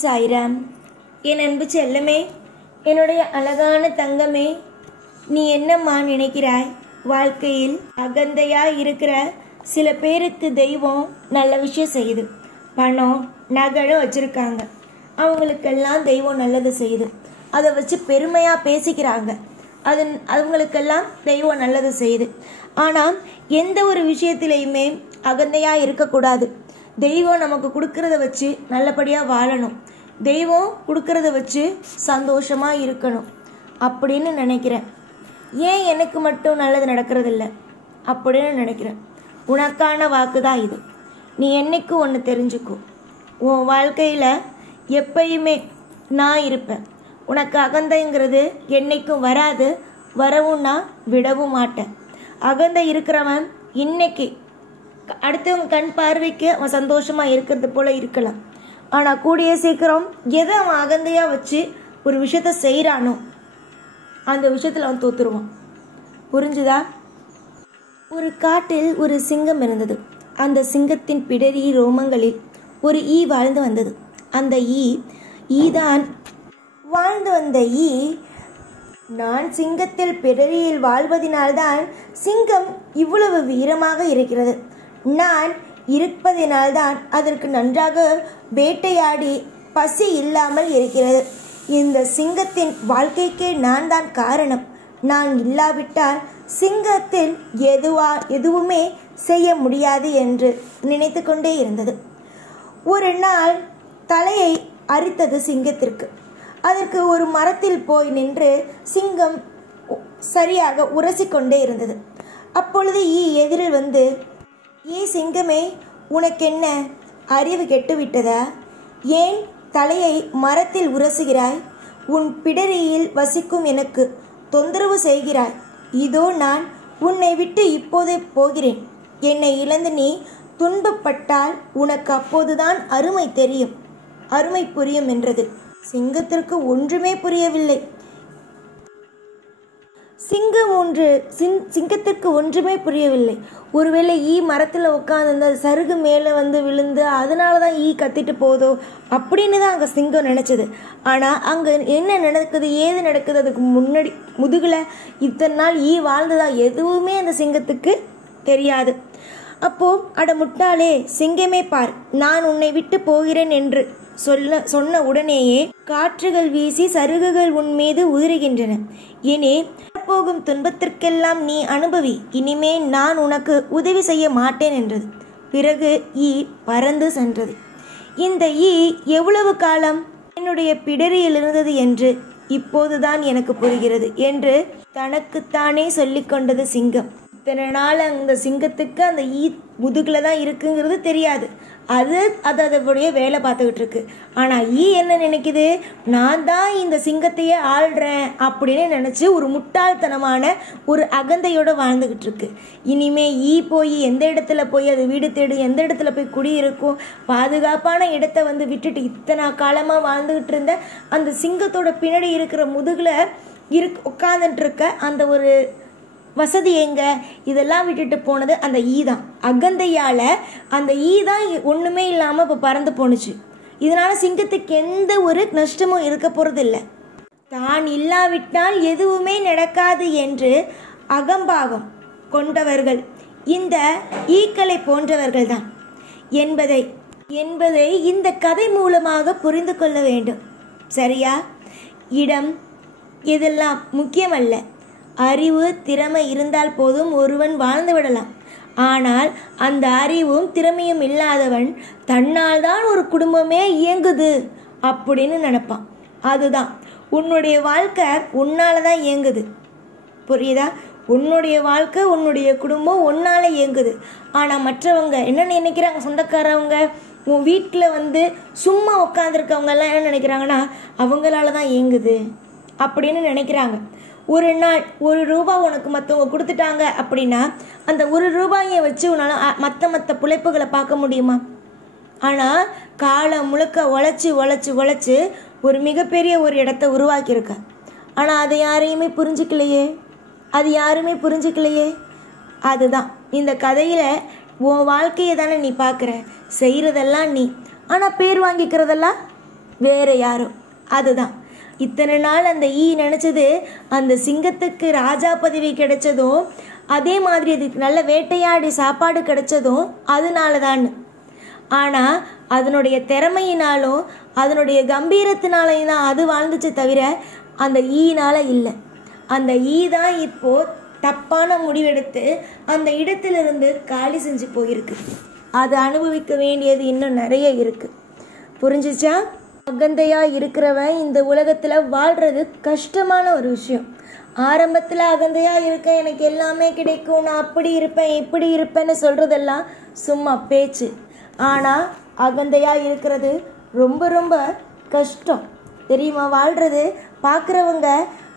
சாய்ராம். என் அன்பு செல்லமே, என்னுடைய அழகான தங்கமே, நீ என்னம்மா நினைக்கிறாய்? வாழ்க்கையில் அகந்தையாக இருக்கிற சில பேருக்கு தெய்வம் நல்ல விஷயம் செய்யுது. பணம் நகை வச்சுருக்காங்க, அவங்களுக்கெல்லாம் தெய்வம் நல்லது செய்யுது. அதை வச்சு பெருமையாக பேசிக்கிறாங்க. அவங்களுக்கெல்லாம் தெய்வம் நல்லது செய்யுது. ஆனால் எந்த ஒரு விஷயத்திலையுமே அகந்தையாக இருக்கக்கூடாது. தெய்வம் நமக்கு கொடுக்கறத வச்சு நல்லபடியாக வாழணும். தெய்வம் கொடுக்கறத வச்சு சந்தோஷமாக இருக்கணும் அப்படின்னு நினைக்கிறேன். ஏன் எனக்கு மட்டும் நல்லது நடக்கிறதில்ல அப்படின்னு நினைக்கிறேன். உனக்கான வாக்கு தான் இது. நீ என்னைக்கும் ஒன்று தெரிஞ்சுக்கோ, உன் வாழ்க்கையில் எப்பயுமே நான் இருப்பேன். உனக்கு அகந்தைங்கிறது என்னைக்கும் வராது, வரவும் நான் விடவும் மாட்டேன். அகந்தை இருக்கிறவன் இன்னைக்கு அடுத்தவங்க கண் பார்வைக்கு அவன் சந்தோஷமாக இருக்கிறது போல இருக்கலாம். ஆனால் கூடிய சீக்கிரம் எதை அவன் அகந்தையாக வச்சு ஒரு விஷயத்த செய்கிறானோ அந்த விஷயத்தில் அவன் தோத்துருவான். புரிஞ்சுதா? ஒரு காட்டில் ஒரு சிங்கம் இருந்தது. அந்த சிங்கத்தின் பிடரி ரோமங்களில் ஒரு ஈ வாழ்ந்து வந்தது. அந்த ஈதான் வாழ்ந்து வந்த ஈ, நான் சிங்கத்தில் பிடரியில் வாழ்வதினால்தான் சிங்கம் இவ்வளவு வீரமாக இருக்கிறது. நான் இருப்பதினால்தான் அதற்கு நன்றாக வேட்டையாடி பசி இல்லாமல் இருக்கிறது. இந்த சிங்கத்தின் வாழ்க்கைக்கு நான் தான் காரணம். நான் இல்லாவிட்டால் சிங்கத்தில் எதுவுமே செய்ய முடியாது என்று நினைத்து கொண்டே இருந்தது. ஒரு நாள் தலையை அரித்தது சிங்கத்திற்கு. அதற்கு ஒரு மரத்தில் போய் நின்று சிங்கம் சரியாக உரசிக்கொண்டே இருந்தது. அப்பொழுது எதிரில் வந்து, சிங்கமே, உனக்கென்ன அறிவு கெட்டுவிட்டதா? ஏன் தலையை மரத்தில் உரசுகிறாய்? உன் பிடரியில் வசிக்கும் எனக்கு தொந்தரவு செய்கிறாய். இதோ நான் உன்னை விட்டு இப்போதே போகிறேன். என்னை இழந்து நீ துன்பப்பட்டால் உனக்கு அப்போதுதான் அருமை தெரியும், அருமை புரியும் என்றது. சிங்கத்திற்கு ஒன்றுமே புரியவில்லை. சிங்கத்திற்கு ஒன்றுமே புரியவில்லை. ஒருவேளை மரத்தில் உட்காந்து சருகு மேலே வந்து விழுந்து அதனால தான் கத்திட்டு போதோ அப்படின்னு தான் அங்கே சிங்கம் நினச்சது. ஆனால் அங்கே என்ன நடக்குது ஏது நடக்குது அதுக்கு முன்னாடி முதுகில் இத்தனை நாள் வாழ்ந்ததா எதுவுமே அந்த சிங்கத்துக்கு தெரியாது. அப்போது, அட முட்டாளே சிங்கமே பார், நான் உன்னை விட்டு போகிறேன் என்று சொன்ன உடனேயே காற்றுகள் வீசி சருகுகள் உன் மீது உதிருகின்றன. இனி போகும் துன்பத்திற்கெல்லாம் நீ அனுபவி. இனிமே நான் உனக்கு உதவி செய்ய மாட்டேன் என்றது. பிறகு பறந்து சென்றது. இந்த எவ்வளவு காலம் என்னுடைய பிடரியில் இருந்தது என்று இப்போதுதான் எனக்கு புரிகிறது என்று தனக்குத்தானே சொல்லிக்கொண்டது சிங்கம். இத்தனை நாள் அந்த சிங்கத்துக்கு அந்த முதுகில் தான் இருக்குங்கிறது தெரியாது. அது அதோடைய வேலை பார்த்துக்கிட்டு இருக்கு. ஆனால் என்ன நினைக்குது? நான் தான் இந்த சிங்கத்தையே ஆள்றேன் அப்படின்னு நினச்சி ஒரு முட்டாள்தனமான ஒரு அகந்தையோடு வாழ்ந்துக்கிட்டு இருக்கு. இனிமே போய் எந்த இடத்துல போய் அது வீடு தேடும், எந்த இடத்துல போய் குடியிருக்கும், பாதுகாப்பான இடத்த வந்து விட்டுட்டு இத்தனை காலமாக வாழ்ந்துக்கிட்டு இருந்த அந்த சிங்கத்தோட பின்னாடி இருக்கிற முதுகில் உட்காந்துட்டு இருக்க அந்த ஒரு வசதி எங்க? இதெல்லாம் விட்டுட்டு போனது அந்த தான். அகந்தையால் அந்த தான் ஒன்றுமே இல்லாமல் இப்போ பறந்து போணுச்சு. இதனால் சிங்கத்துக்கு எந்த ஒரு நஷ்டமும் இருக்க போகிறதில்லை. தான் இல்லாவிட்டால் எதுவுமே நடக்காது என்று அகம்பாவம் கொண்டவர்கள் இந்த ஈக்களை போன்றவர்கள் தான் என்பதை இந்த கதை மூலமாக புரிந்து கொள்ள வேண்டும். சரியா? இடம் இதெல்லாம் முக்கியமல்ல. அறிவு திறமை இருந்தால் போதும் ஒருவன் வாழ்ந்து விடலாம். ஆனால் அந்த அறிவும் திறமையும் இல்லாதவன் தன்னால் தான் ஒரு குடும்பமே இயங்குது அப்படின்னு நினைப்பான். அதுதான் உன்னுடைய வாழ்க்கை உன்னால தான் இயங்குது. புரியுதா? உன்னுடைய வாழ்க்கை உன்னுடைய குடும்பம் உன்னால இயங்குது. ஆனால் மற்றவங்க என்ன நினைக்கிறாங்க? சொந்தக்காரவங்க உன் வீட்டில் வந்து சும்மா உட்காந்துருக்கவங்க எல்லாம் என்ன நினைக்கிறாங்கன்னா அவங்களால தான் இயங்குது அப்படின்னு நினைக்கிறாங்க. ஒரு நாள் ₹1 உனக்கு மற்றவங்க கொடுத்துட்டாங்க அப்படின்னா அந்த ₹1 வச்சு உன்னால் மற்ற பிழைப்புகளை பார்க்க முடியுமா? ஆனால் காலம் முழுக்க உழைச்சி ஒரு மிகப்பெரிய ஒரு இடத்த உருவாக்கியிருக்க. ஆனால் அதை யாருமே புரிஞ்சிக்கலையே. அதுதான் இந்த கதையில் உன் வாழ்க்கையை தானே நீ பார்க்குற, செய்கிறதெல்லாம் நீ. ஆனால் பேர் வாங்கிக்கிறதெல்லாம் வேற யாரோ. அதுதான் இத்தனை நாள் அந்த ஈ நினச்சது அந்த சிங்கத்துக்கு ராஜா பதவி கிடைச்சதோ, அதே மாதிரி அதுக்கு நல்ல வேட்டையாடி சாப்பாடு கிடைச்சதோ அதனால தான். ஆனால் அதனுடைய திறமையினாலும் அதனுடைய கம்பீரத்தினாலையும் தான் அது வாழ்ந்துச்சு தவிர அந்த ஈயினால் இல்லை. அந்த ஈ தான் இப்போது தப்பான முடிவெடுத்து அந்த இடத்திலிருந்து காலி செஞ்சு போயிருக்கு. அது அனுபவிக்க வேண்டியது இன்னும் நிறைய இருக்குது. புரிஞ்சிச்சா? அகந்தையாக இருக்கிறவன் இந்த உலகத்தில் வாழ்கிறது கஷ்டமான ஒரு விஷயம். ஆரம்பத்தில் அகந்தையாக இருக்க, எனக்கு எல்லாமே கிடைக்கும், நான் அப்படி இருப்பேன் இப்படி இருப்பேன்னு சொல்கிறதெல்லாம் சும்மா பேச்சு. ஆனால் அகந்தையாக இருக்கிறது ரொம்ப ரொம்ப கஷ்டம் தெரியுமா? வாழ்கிறது பார்க்குறவங்க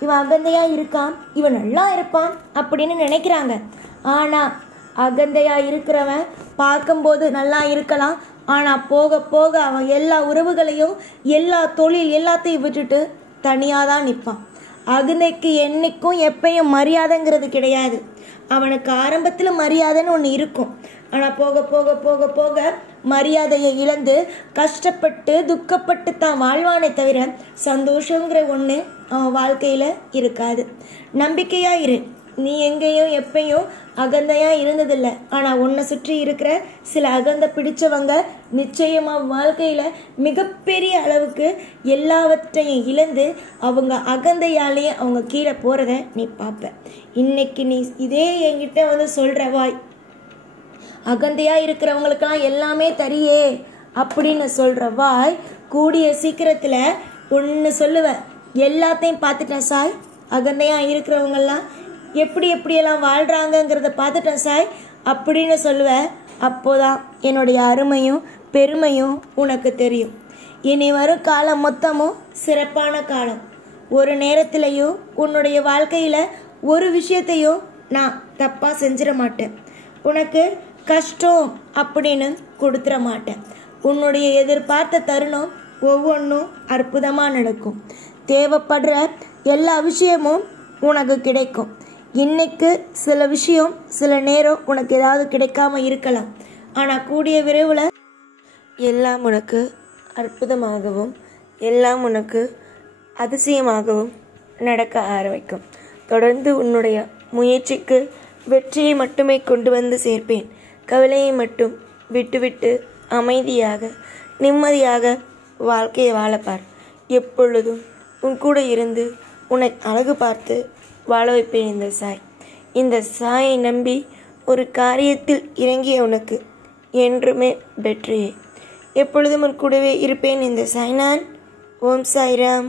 இவன் அகந்தையாக இருக்கான், இவன் நல்லா இருப்பான் அப்படின்னு நினைக்கிறாங்க. ஆனால் அகந்தையாக இருக்கிறவன் பார்க்கும்போது நல்லா இருக்கலாம், ஆனால் போக போக அவன் எல்லா உறவுகளையும் எல்லா தொழில் எல்லாத்தையும் விட்டுட்டு தனியாக தான் நிற்பான். அகந்தைக்கு என்னைக்கும் எப்பயும் மரியாதைங்கிறது கிடையாது. அவனுக்கு ஆரம்பத்தில் மரியாதைன்னு ஒன்று இருக்கும், ஆனால் போக போக போக போக மரியாதையை இழந்து கஷ்டப்பட்டு துக்கப்பட்டு தான் வாழ்வானே தவிர சந்தோஷங்கிற ஒன்று அவன் வாழ்க்கையில் இருக்காது. நம்பிக்கையாக இரு. நீ எங்கேயும் எப்பயும் அகந்தையாக இருந்ததில்லை. ஆனால் உன்னை சுற்றி இருக்கிற சில அகந்தை பிடிச்சவங்க நிச்சயமாக வாழ்க்கையில் மிகப்பெரிய அளவுக்கு எல்லாவற்றையும் இழந்து அவங்க அகந்தையாலேயே அவங்க கீழே போகிறத நீ பார்ப்ப. இன்னைக்கு நீ இதே என்கிட்ட வந்து சொல்கிற வாய், அகந்தையாக இருக்கிறவங்களுக்கெல்லாம் எல்லாமே தரியே அப்படின்னு சொல்கிற வாய், கூடிய சீக்கிரத்தில் ஒன்று சொல்லுவேன், எல்லாத்தையும் பார்த்துட்டேன் சார், அகந்தையாக இருக்கிறவங்கெல்லாம் எப்படியெல்லாம் வாழ்கிறாங்கங்கிறத பார்த்துட்டேன் சாய் அப்படின்னு சொல்லுவேன். அப்போதான் என்னுடைய அருமையும் பெருமையும் உனக்கு தெரியும். இனி வரும் காலம் மொத்தமும் சிறப்பான காலம். ஒரு நேரத்திலையும் உன்னுடைய வாழ்க்கையில் ஒரு விஷயத்தையும் நான் தப்பாக செஞ்சிட மாட்டேன். உனக்கு கஷ்டம் அப்படின்னு கொடுத்துட மாட்டேன். உன்னுடைய எதிர்பார்த்த தருணம் ஒவ்வொன்றும் அற்புதமாக நடக்கும். தேவைப்படுற எல்லா விஷயமும் உனக்கு கிடைக்கும். இன்னைக்கு சில விஷயம் சில நேரம் உனக்கு ஏதாவது கிடைக்காம இருக்கலாம், ஆனால் கூடிய விரைவில் எல்லாம் உனக்கு அற்புதமாகவும் எல்லாம் உனக்கு அதிசயமாகவும் நடக்க ஆரம்பிக்கும். தொடர்ந்து உன்னுடைய முயற்சிக்கு வெற்றியை மட்டுமே கொண்டு வந்து சேர்ப்பேன். கவலையை மட்டும் விட்டுவிட்டு அமைதியாக நிம்மதியாக வாழ்க்கையை வாழப்பார். எப்பொழுதும் உன் கூட இருந்து உன்னை அழகு பார்த்து வாழ வைப்பேன் இந்த சாய். இந்த சாயை நம்பி ஒரு காரியத்தில் இறங்கிய உனக்கு என்றுமே வெற்றியே. எப்பொழுதும் உன் கூடவே இருப்பேன் இந்த சாய். நான் ஓம் சாய்ராம்.